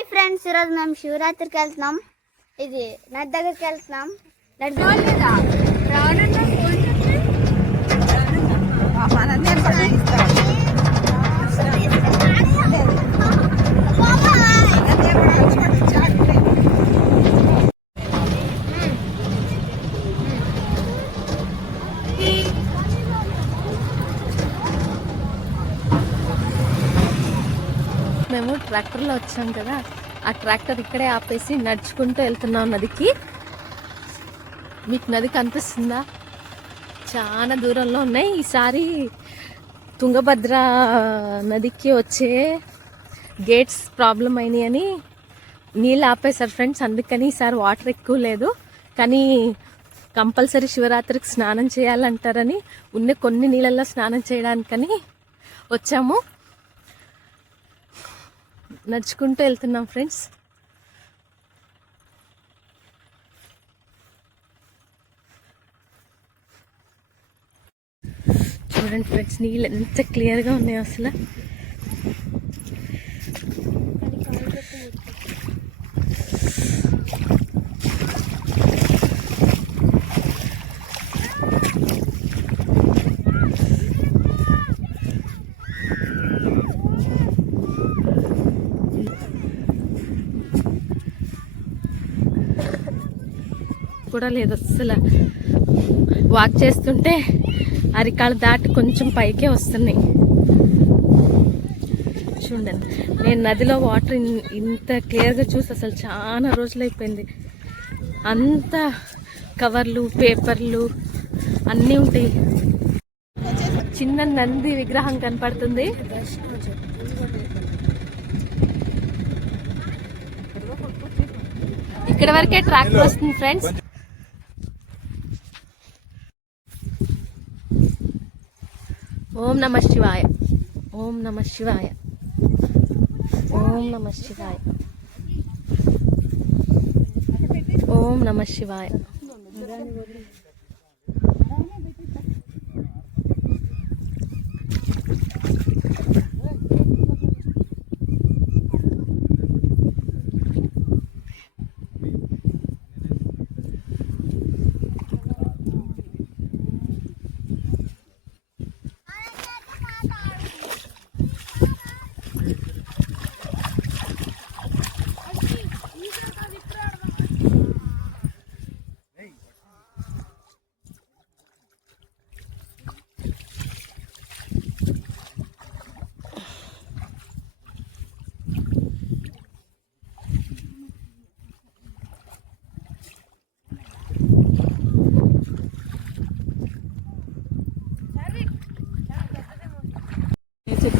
Hi friends, ఈరోజు మేము శివరాత్రికి వెళ్తున్నాం. ఇది నది దగ్గరికి వెళ్తున్నాం. మేము ట్రాక్టర్లో వచ్చాం కదా, ఆ ట్రాక్టర్ ఇక్కడే ఆపేసి నడుచుకుంటూ వెళ్తున్నాం నదికి. మీకు నది కనిపిస్తుందా? చాలా దూరంలో ఉన్నాయి. ఈసారి తుంగభద్ర నదికి వచ్చే గేట్స్ ప్రాబ్లం అయినాయి అని నీళ్ళు ఆపేశారు ఫ్రెండ్స్. అందుకని ఈసారి వాటర్ ఎక్కువ లేదు, కానీ కంపల్సరీ శివరాత్రికి స్నానం చేయాలంటారని ఉన్న కొన్ని నీళ్ళల్లో స్నానం చేయడానికని వచ్చాము. నడుచుకుంటూ వెళ్తున్నాం ఫ్రెండ్స్. చూడండి ఫ్రెండ్స్, నీళ్ళు ఎంత క్లియర్గా ఉన్నాయో అసలు. కూడా లేదు అసలు. వాక్ చేస్తుంటే అరికాలు దాటి కొంచెం పైకే వస్తున్నాయి. చూడండి, నేను నదిలో వాటర్ ఇంత క్లియర్గా చూసి అసలు చాలా రోజులు అయిపోయింది. అంత కవర్లు, పేపర్లు అన్నీ ఉంటాయి. చిన్న నంది విగ్రహం కనపడుతుంది. ఇక్కడ వరకే ట్రాక్టర్ వస్తుంది ఫ్రెండ్స్. ఓం నమః శివాయ, ఓం నమః శివాయ, ఓం నమః శివాయ, ఓం నమః శివాయ.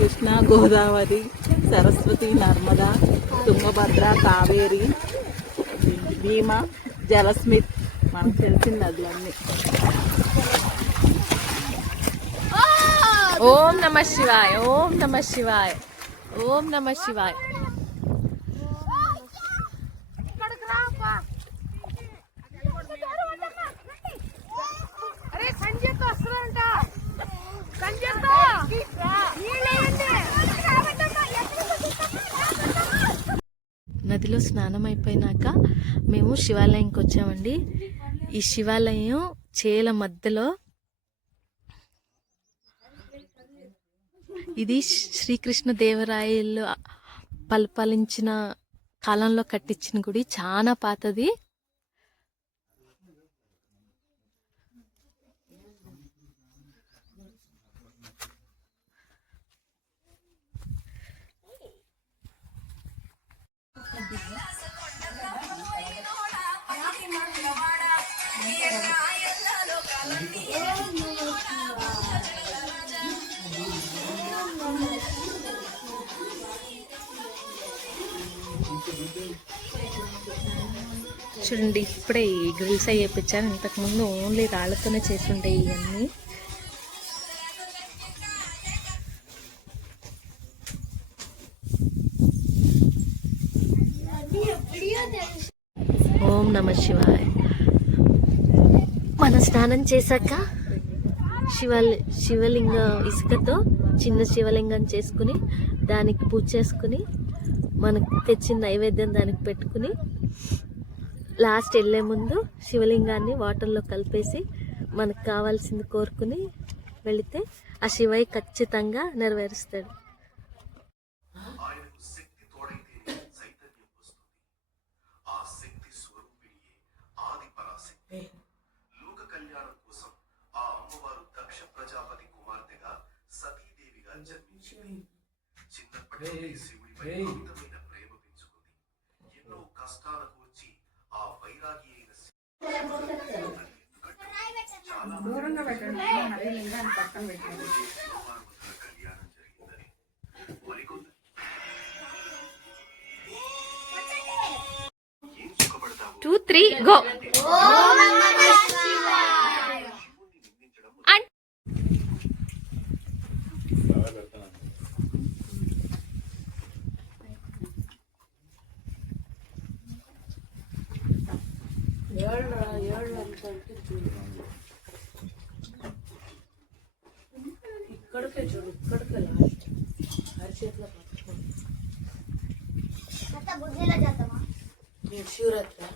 కృష్ణ, గోదావరి, సరస్వతి, నర్మదా, తుంగభద్ర, కావేరి, భీమా, జలస్మిత్, మనకు తెలిసిన నదులన్నీ. ఓం నమః శివాయ, ఓం నమః శివాయ, ఓం నమః శివాయ. నదిలో స్నానం అయిపోయినాక మేము శివాలయంకి వచ్చామండి. ఈ శివాలయం చేల మధ్యలో. ఇది శ్రీకృష్ణ దేవరాయలు పరిపాలించిన కాలంలో కట్టించిన గుడి. చాలా పాతది. చూడండి, ఇప్పుడే గ్రిల్స్ అయ్యి వేయించాను. ఇంతకుముందు ఓన్లీ రాళ్లతోనే చేసి ఉండే ఇవన్నీ. ఓం నమః శివాయ. మనం స్నానం చేశాక శివలింగ ఇసుకతో చిన్న శివలింగం చేసుకుని దానికి పూజ చేసుకుని మనకు తెచ్చిన నైవేద్యం దానికి పెట్టుకుని లాస్ట్ వెళ్ళే ముందు శివలింగాన్ని వాటర్లో కలిపేసి మనకు కావాల్సింది కోరుకుని వెళితే ఆ శివయ్య ఖచ్చితంగా నెరవేరుస్తాడు. చిన్నప్పటి శివుడిపై అమితమైన ప్రేమ పెంచుకుంది. ఎన్నో కష్టాలకు వచ్చి ఆ వైరాగి అయిన కళ్యాణం జరిగిందని మరికొందరు ఏం సుఖపడతావు 2, 3 గో. ఇక్కడికే చూడు, ఇక్కడికే లాస్ట్ అరిచేతిలో పట్టుకోండి. బుద్ధిలో చేద్దామా? శివరాత్రి